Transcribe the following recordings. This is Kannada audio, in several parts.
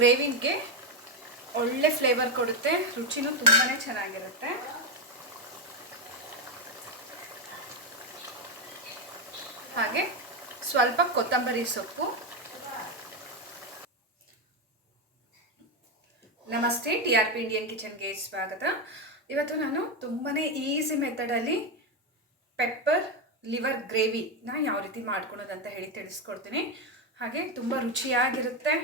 ಗ್ರೇವಿಗೆ ಒಳ್ಳೆ ಫ್ಲೇವರ್ ಕೊಡುತ್ತೆ. ರುಚಿನೂ ತುಂಬಾ ಚೆನ್ನಾಗಿರುತ್ತೆ. ಹಾಗೆ ಸ್ವಲ್ಪ ಕೊತ್ತಂಬರಿ ಸೊಪ್ಪು. ನಮಸ್ತೆ ಟಿ ಆರ್ ಪಿ ಇಂಡಿಯನ್ ಕಿಚನ್ಗೆ ಸ್ವಾಗತ. ಇವತ್ತು ನಾನು ತುಂಬಾ ಈಸಿ ಮೆಥಡಲ್ಲಿ ಪೆಪ್ಪರ್ ಲಿವರ್ ಗ್ರೇವಿನ ಯಾವ ರೀತಿ ಮಾಡ್ಕೊಳೋದಂತ ಹೇಳಿ ತಿಳಿಸ್ಕೊಡ್ತೀನಿ. ಹಾಗೆ ತುಂಬ ರುಚಿಯಾಗಿರುತ್ತೆ.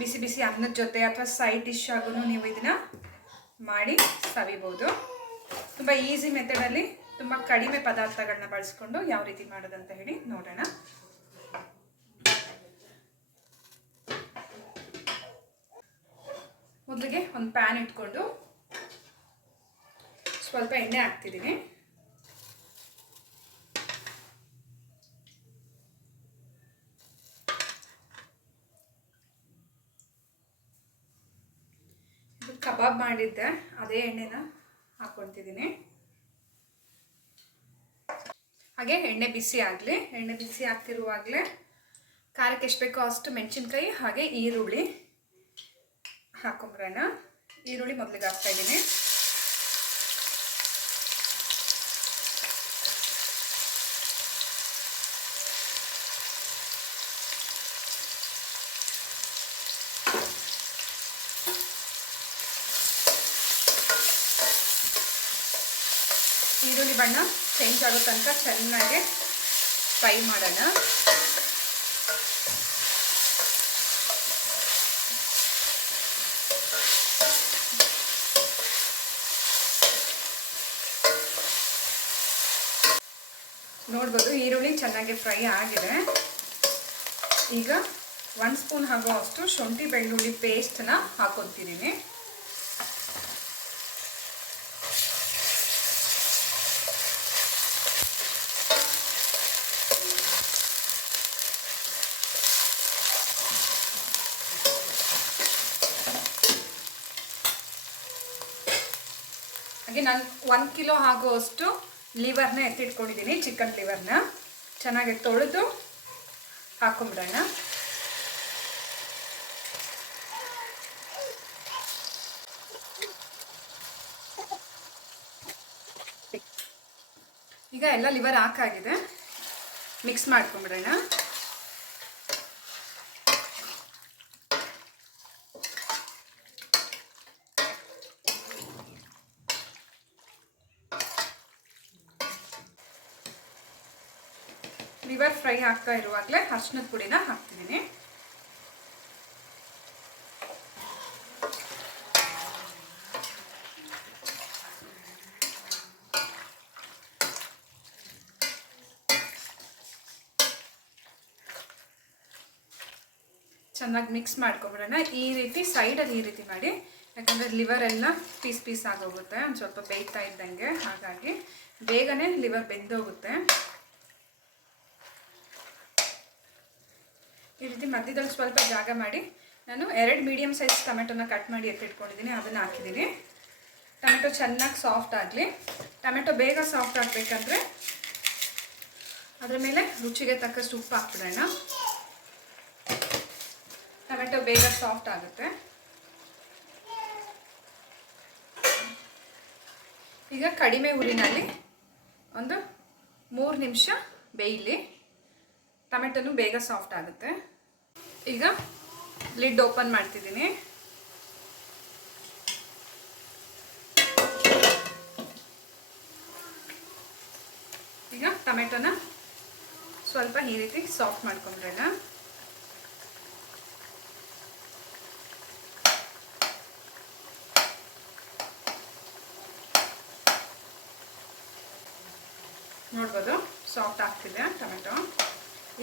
ಬಿಸಿ ಬಿಸಿ ಅನ್ನದ ಜೊತೆ ಅಥವಾ ಸೈಡ್ ಡಿಶ್ ಆಗೂ ನೀವು ಇದನ್ನ ಮಾಡಿ ಸವಿಬೋದು. ತುಂಬ ಈಸಿ ಮೆಥಡಲ್ಲಿ ತುಂಬ ಕಡಿಮೆ ಪದಾರ್ಥಗಳನ್ನ ಬಳಸ್ಕೊಂಡು ಯಾವ ರೀತಿ ಮಾಡೋದಂತ ಹೇಳಿ ನೋಡೋಣ. ಮೊದಲಿಗೆ ಒಂದು ಪ್ಯಾನ್ ಇಟ್ಕೊಂಡು ಸ್ವಲ್ಪ ಎಣ್ಣೆ ಹಾಕ್ತಿದ್ದೀನಿ ಇದು ಕಬಾಬ್ ಮಾಡಿದ್ದೆ, ಅದೇ ಎಣ್ಣೆನ ಹಾಕ್ಕೊಳ್ತಿದ್ದೀನಿ ಹಾಗೆ ಎಣ್ಣೆ ಬಿಸಿ ಆಗಲಿ, ಎಣ್ಣೆ ಬಿಸಿ ಆಗ್ತಿರುವಾಗಲೇ ಖಾರಕ್ಕೆ ಎಷ್ಟು ಬೇಕೋ ಅಷ್ಟು ಮೆಣಸಿನ್ಕಾಯಿ ಹಾಗೆ ಈರುಳ್ಳಿ ಹಾಕೊಂಬ್ರಣ. ಈರುಳ್ಳಿ ಮೊದಲಿಗೆ ಹಾಕ್ತಾ ಈರುಳ್ಳಿ ಬಣ್ಣ ಚೇಂಜ್ ಆಗೋ ತನಕ ಚೆನ್ನಾಗಿ ಫ್ರೈ ಮಾಡೋಣ. ನೋಡ್ಬೋದು ಈರುಳ್ಳಿ ಚೆನ್ನಾಗಿ ಫ್ರೈ ಆಗಿದೆ. ಈಗ ಒಂದು ಸ್ಪೂನ್ ಆಗೋ ಅಷ್ಟು ಶುಂಠಿ ಬೆಳ್ಳುಳ್ಳಿ ಪೇಸ್ಟನ್ನ ಹಾಕೊತಿದ್ದೀನಿ ಹಾಗೆ ನಾನು ಒಂದು ಕಿಲೋ ಆಗುವಷ್ಟು ಲಿವರ್ನ ಎತ್ತಿಟ್ಕೊಂಡಿದ್ದೀನಿ ಚಿಕನ್ ಲಿವರ್ನ ಚೆನ್ನಾಗಿ ತೊಳೆದು ಹಾಕೊಂಬಿಡೋಣ. ಈಗ ಎಲ್ಲ ಲಿವರ್ ಹಾಕಾಗಿದೆ. ಮಿಕ್ಸ್ ಮಾಡ್ಕೊಂಬಿಡೋಣ. ಲಿವರ್ ಫ್ರೈ ಆಗ್ತಾ ಇರುವಾಗಲೇ ಅರ್ಶಿನದ ಪುಡಿನ ಹಾಕ್ತಿದ್ದೀನಿ. ಚೆನ್ನಾಗಿ ಮಿಕ್ಸ್ ಮಾಡ್ಕೊಬಿಡೋಣ. ಈ ರೀತಿ ಸೈಡಲ್ಲಿ ಈ ರೀತಿ ಮಾಡಿ. ಯಾಕಂದರೆ ಲಿವರ್ ಎಲ್ಲ ಪೀಸ್ ಪೀಸ್ ಆಗೋಗುತ್ತೆ. ಒಂದು ಸ್ವಲ್ಪ ಬೇಯ್ತಾ ಇದ್ದಂಗೆ. ಹಾಗಾಗಿ ಬೇಗನೆ ಲಿವರ್ ಬೆಂದೋಗುತ್ತೆ. ಈ ರೀತಿ ಮಧ್ಯದಲ್ಲಿ ಸ್ವಲ್ಪ ಜಾಗ ಮಾಡಿ ನಾನು ಎರಡು ಮೀಡಿಯಮ್ ಸೈಜ್ ಟೊಮೆಟೊನ ಕಟ್ ಮಾಡಿ ಎತ್ತಿಟ್ಕೊಂಡಿದ್ದೀನಿ ಅದನ್ನು ಹಾಕಿದ್ದೀನಿ. ಟೊಮೆಟೊ ಚೆನ್ನಾಗಿ ಸಾಫ್ಟ್ ಆಗಲಿ. ಟೊಮೆಟೊ ಬೇಗ ಸಾಫ್ಟ್ ಆಗಬೇಕಂದ್ರೆ ಅದರ ಮೇಲೆ ರುಚಿಗೆ ತಕ್ಕಷ್ಟು ಉಪ್ಪು ಹಾಕ್ಬಿಡೋಣ. ಟೊಮೆಟೊ ಬೇಗ ಸಾಫ್ಟ್ ಆಗುತ್ತೆ. ಈಗ ಕಡಿಮೆ ಉರಿನಲ್ಲಿ ಒಂದು ಮೂರು ನಿಮಿಷ ಬೇಯಲಿ. ಟೊಮೆಟೊನು ಬೇಗ ಸಾಫ್ಟ್ ಆಗುತ್ತೆ. ಈಗ ಲಿಡ್ ಓಪನ್ ಮಾಡ್ತಿದ್ದೀನಿ. ಈಗ ಟೊಮೆಟೊನ ಸ್ವಲ್ಪ ಈ ರೀತಿ ಸಾಫ್ಟ್ ಮಾಡ್ಕೊಂಡ್ರಲ್ಲ ನೋಡ್ಬೋದು, ಸಾಫ್ಟ್ ಆಗ್ತಿದೆ ಟೊಮೆಟೊ.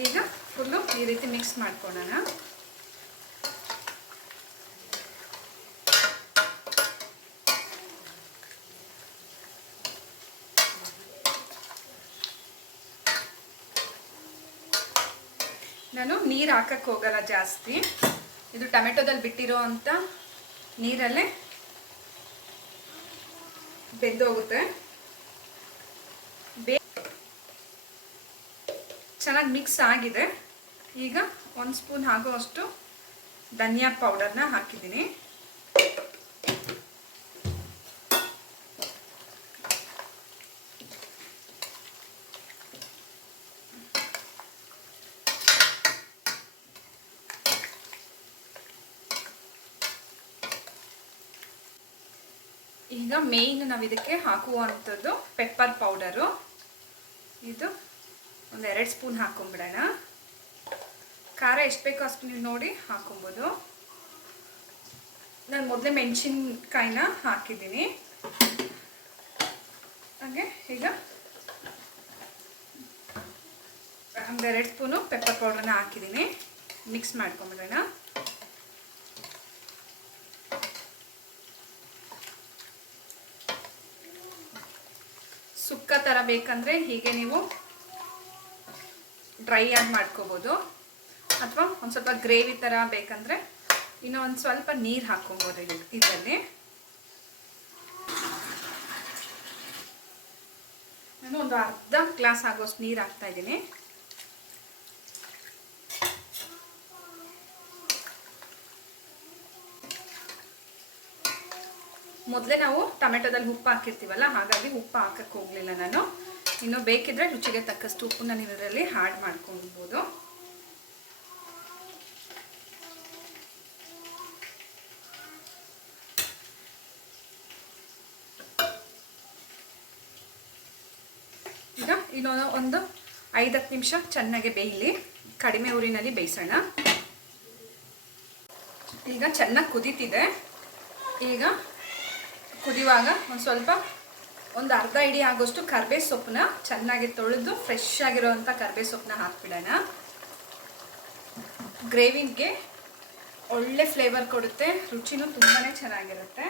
ಈಗ ಫುಲ್ಲು ಈ ರೀತಿ ಮಿಕ್ಸ್ ಮಾಡ್ಕೊಳ್ಳೋಣ ನಾನು ನೀರು ಹಾಕಕ್ಕೆ ಹೋಗಲ್ಲ ಜಾಸ್ತಿ. ಇದು ಟೊಮೆಟೊದಲ್ಲಿ ಬಿಟ್ಟಿರೋ ಅಂಥ ನೀರಲ್ಲೇ ಬೆಂದೋಗುತ್ತೆ. ಬೇ ಚೆನ್ನಾಗಿ ಮಿಕ್ಸ್ ಆಗಿದೆ. ಈಗ ಒಂದು ಸ್ಪೂನ್ ಆಗುವಷ್ಟು ಧನಿಯಾ ಪೌಡರ್ನ ಹಾಕಿದ್ದೀನಿ. ಈಗ ಮೇಯ್ನ್ ನಾವು ಇದಕ್ಕೆ ಹಾಕುವಂಥದ್ದು ಪೆಪ್ಪರ್ ಪೌಡರು ಇದು ಒಂದು ಎರಡು ಸ್ಪೂನ್ ಹಾಕೊಂಬಿಡೋಣ. ಖಾರ ಎಷ್ಟು ಬೇಕೋ ಅಷ್ಟು ನೀವು ನೋಡಿ ಹಾಕೊಬೋದು. ನಾನು ಮೊದಲೇ ಮೆಣಸಿನ್ಕಾಯಿನ ಹಾಕಿದ್ದೀನಿ. ಹಾಗೆ ಈಗ ಒಂದು ಎರಡು ಸ್ಪೂನು ಪೆಪ್ಪರ್ ಪೌಡ್ರನ್ನ ಹಾಕಿದ್ದೀನಿ. ಮಿಕ್ಸ್ ಮಾಡ್ಕೊಂಬಿಡೋಣ. ಸುಕ್ಕ ಥರ ಬೇಕಂದರೆ ಹೀಗೆ ನೀವು ಡ್ರೈ ಆಗಿ ಮಾಡ್ಕೋಬೋದು. ಅಥವಾ ಒಂದು ಸ್ವಲ್ಪ ಗ್ರೇವಿ ಥರ ಬೇಕಂದರೆ ಇನ್ನೂ ಒಂದು ಸ್ವಲ್ಪ ನೀರು ಹಾಕ್ಕೊಬೋದು ಇದರಲ್ಲಿ. ನಾನು ಒಂದು ಅರ್ಧ ಗ್ಲಾಸ್ ಆಗೋಷ್ಟು ನೀರು ಹಾಕ್ತಾ ಇದ್ದೀನಿ. ಮೊದಲೇ ನಾವು ಟೊಮೆಟೊದಲ್ಲಿ ಉಪ್ಪು ಹಾಕಿರ್ತೀವಲ್ಲ, ಹಾಗಾಗಿ ಉಪ್ಪು ಹಾಕಕ್ಕೆ ಹೋಗಲಿಲ್ಲ ನಾನು. ಇನ್ನು ಬೇಕಿದ್ರೆ ರುಚಿಗೆ ತಕ್ಕಷ್ಟು ಉಪ್ಪನ್ನ ನೀವು ಇದರಲ್ಲಿ ಆ್ಯಡ್ ಮಾಡ್ಕೊಳ್ಬೋದು. ಈಗ ಇನ್ನೊಂದು ಒಂದು ಐದತ್ತು ನಿಮಿಷ ಚೆನ್ನಾಗಿ ಬೇಯಲಿ, ಕಡಿಮೆ ಊರಿನಲ್ಲಿ ಬೇಯಿಸೋಣ. ಈಗ ಚೆನ್ನಾಗಿ ಕುದೀತಿದೆ. ಈಗ ಕುದಿಯುವಾಗ ಒಂದು ಸ್ವಲ್ಪ ಒಂದು ಅರ್ಧ ಇಡಿ ಆಗೋಷ್ಟು ಕರ್ಬೇ ಸೊಪ್ಪನ್ನ ಚೆನ್ನಾಗಿ ತೊಳೆದು ಫ್ರೆಶ್ ಆಗಿರೋವಂಥ ಕರ್ಬೇ ಸೊಪ್ಪನ್ನ ಹಾಕ್ಬಿಡೋಣ. ಗ್ರೇವಿಗೆ ಒಳ್ಳೆ ಫ್ಲೇವರ್ ಕೊಡುತ್ತೆ, ರುಚಿನೂ ತುಂಬಾ ಚೆನ್ನಾಗಿರುತ್ತೆ.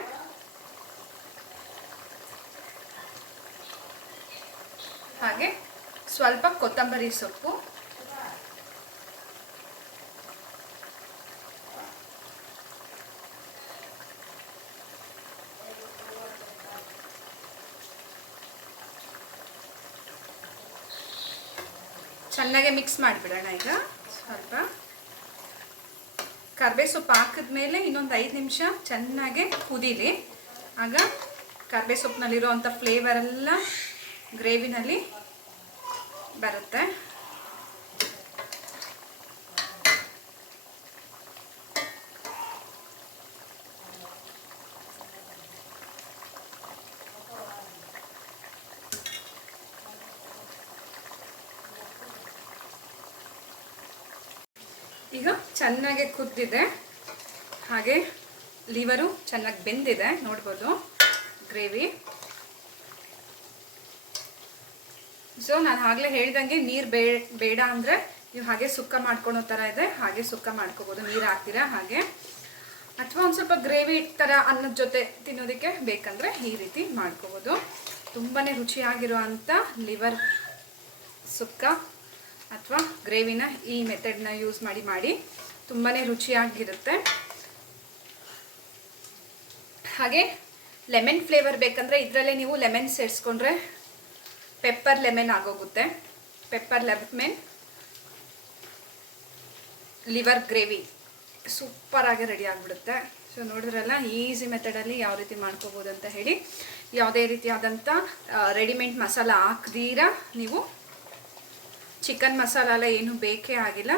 ಹಾಗೆ ಸ್ವಲ್ಪ ಕೊತ್ತಂಬರಿ ಸೊಪ್ಪು ಚೆನ್ನಾಗೆ ಮಿಕ್ಸ್ ಮಾಡಿಬಿಡೋಣ ಈಗ. ಸ್ವಲ್ಪ. ಕರ್ಬೇ ಸೊಪ್ಪು ಹಾಕಿದ್ಮೇಲೆ ಇನ್ನೊಂದು ಐದು ನಿಮಿಷ ಚೆನ್ನಾಗಿ ಕುದೀಲಿ. ಆಗ ಕರ್ಬೇ ಸೊಪ್ಪಿನಲ್ಲಿರೋ ಅಂಥ ಫ್ಲೇವರೆಲ್ಲ ಗ್ರೇವಿನಲ್ಲಿ ಬರುತ್ತೆ ಈಗ ಚೆನ್ನಾಗಿ ಕುದ್ದಿದೆ. ಹಾಗೆ ಲಿವರು ಚೆನ್ನಾಗಿ ಬೆಂದಿದೆ, ನೋಡ್ಬೋದು. ಗ್ರೇವಿ ಸೊ ನಾನು ಆಗಲೇ ಹೇಳ್ದಂಗೆ ನೀರು ಬೇ, ಬೇಡ ಅಂದರೆ ನೀವು ಹಾಗೆ ಸುಕ್ಕ ಮಾಡ್ಕೊಳೋ ಥರ ಇದೆ, ಹಾಗೆ ಸುಕ್ಕ ಮಾಡ್ಕೋಬೋದು. ನೀರು ಹಾಕ್ತೀರಾ ಹಾಗೆ. ಅಥವಾ ಒಂದು ಸ್ವಲ್ಪ ಗ್ರೇವಿ ಥರ ಅನ್ನದ ಜೊತೆ ತಿನ್ನೋದಕ್ಕೆ ಬೇಕಂದರೆ ಈ ರೀತಿ ಮಾಡ್ಕೋಬೋದು. ತುಂಬಾ ರುಚಿಯಾಗಿರೋ ಅಂಥ ಲಿವರ್ ಸುಕ್ಕ ಅಥವಾ ಗ್ರೇವಿನ ಈ ಮೆಥಡ್ನ ಯೂಸ್ ಮಾಡಿ ಮಾಡಿ ತುಂಬಾ ರುಚಿಯಾಗಿರುತ್ತೆ. ಹಾಗೆ ಲೆಮನ್ ಫ್ಲೇವರ್ ಬೇಕಂದರೆ ಇದರಲ್ಲೇ ನೀವು ಲೆಮನ್ ಸೇರಿಸ್ಕೊಂಡ್ರೆ ಪೆಪ್ಪರ್ ಲೆಮನ್ ಆಗೋಗುತ್ತೆ. ಪೆಪ್ಪರ್ ಲೆಮನ್, ಲಿವರ್ ಗ್ರೇವಿ ಸೂಪರಾಗಿ ರೆಡಿ ಆಗಿಬಿಡುತ್ತೆ. ಸೊ ನೋಡಿದ್ರಲ್ಲ, ಈಸಿ ಮೆಥಡಲ್ಲಿ ಯಾವ ರೀತಿ ಮಾಡ್ಕೋಬೋದು ಅಂತ ಹೇಳಿ ಯಾವುದೇ ರೀತಿಯಾದಂಥ ರೆಡಿಮೇಡ್ ಮಸಾಲ ಹಾಕ್ದೀರ ನೀವು. ಚಿಕನ್ ಮಸಾಲ ಏನು ಬೇಕೇ ಆಗಿಲ್ಲ.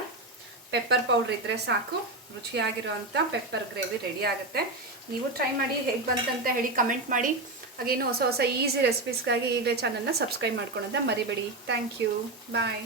ಪೆಪ್ಪರ್ ಪೌಡ್ರ್ ಇದ್ದರೆ ಸಾಕು. ರುಚಿಯಾಗಿರುವಂಥ ಪೆಪ್ಪರ್ ಗ್ರೇವಿ ರೆಡಿ ಆಗುತ್ತೆ. ನೀವು ಟ್ರೈ ಮಾಡಿ ಹೇಗೆ ಬಂತಂತ ಹೇಳಿ ಕಮೆಂಟ್ ಮಾಡಿ. ಹಾಗೇನು ಹೊಸ ಹೊಸ ಈಸಿ ರೆಸಿಪೀಸ್ಗಾಗಿ ಈಗಲೇ ಚಾನಲ್ನ ಸಬ್ಸ್ಕ್ರೈಬ್ ಮಾಡ್ಕೊಳೋದ ಮರಿಬೇಡಿ. Thank you bye